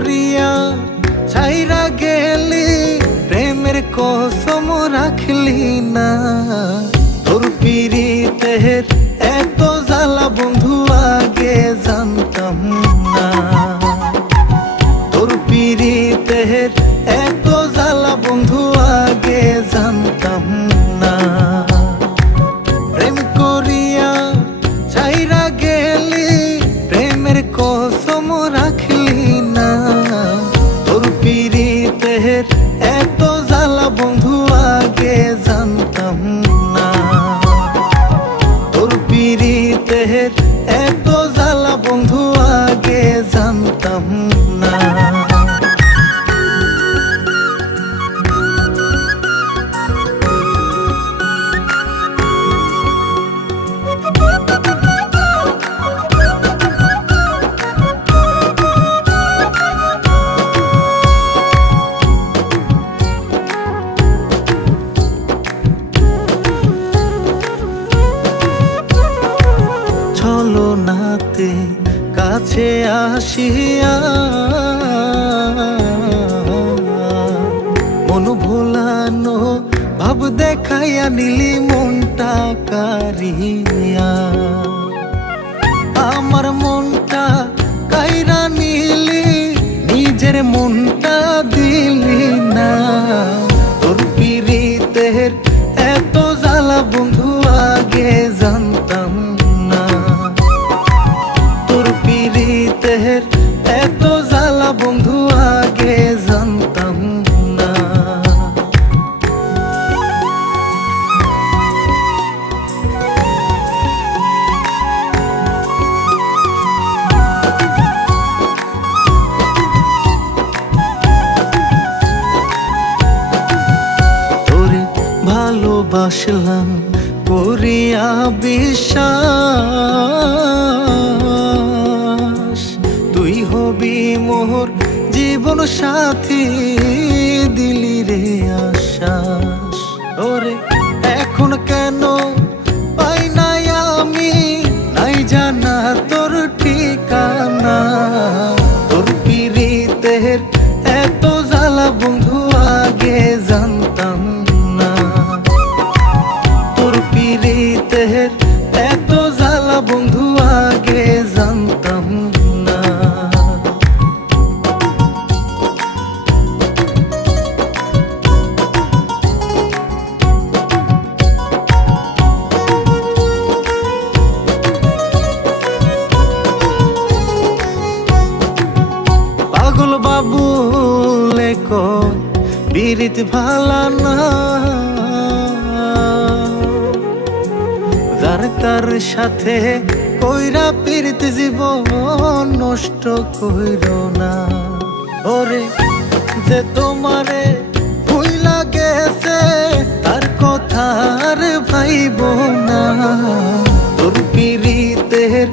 করিয়া ছাইরা গেলি, প্রেমের কসম রাখলি না। তোর পিরিতের এত জ্বালা বন্ধু আগে জানতাম না। তোর পিরিতের এত জ্বালা বন্ধু আগে জানতাম না। প্রেম করিয়া ছাইরা গেলি, প্রেমের কসম রাখলি না। তোর পিরিতের এত জ্বালা বন্ধু আগে জানতাম না। তোর পিরিতের এত জ্বালা বন্ধু আগে জানতাম না। ছলনাতে কাছে আসিয়া মন ভোলানো ভাব দেখাইয়া নিলি মনটা কারিয়া। আমার মনটা কাইরা নিলি, নিজের মনটা দিলি না। তোর পিরিতের এত জ্বালা বন্ধু আগে জানতাম না। তোর পিরিতের এত জ্বালা বন্ধু আগে জানতাম না। তোরে ভালোবাসলাম করিয়া বিশ্বাস, তুই হবি মোর জীবন সাথী, দিলি রে আশ্বাস। ওরে এখন কেন পাই নাই আমি, নাই জানা তোর ঠিকানা। তোর পিরিতের এত জ্বালা বন্ধু আগে জানতাম না। তোর পিরিতের এত জ্বালা বন্ধু আগে জানতাম না। পাগল বাবুলে কয় বিরিত ভালা না, যার তার সাথে কইরা পিরিত জীবন নষ্ট কইরো না। ওরে যে তোমারে ভুইলা গেছে, তার কথা আর ভাইব না। তোর পিরিতের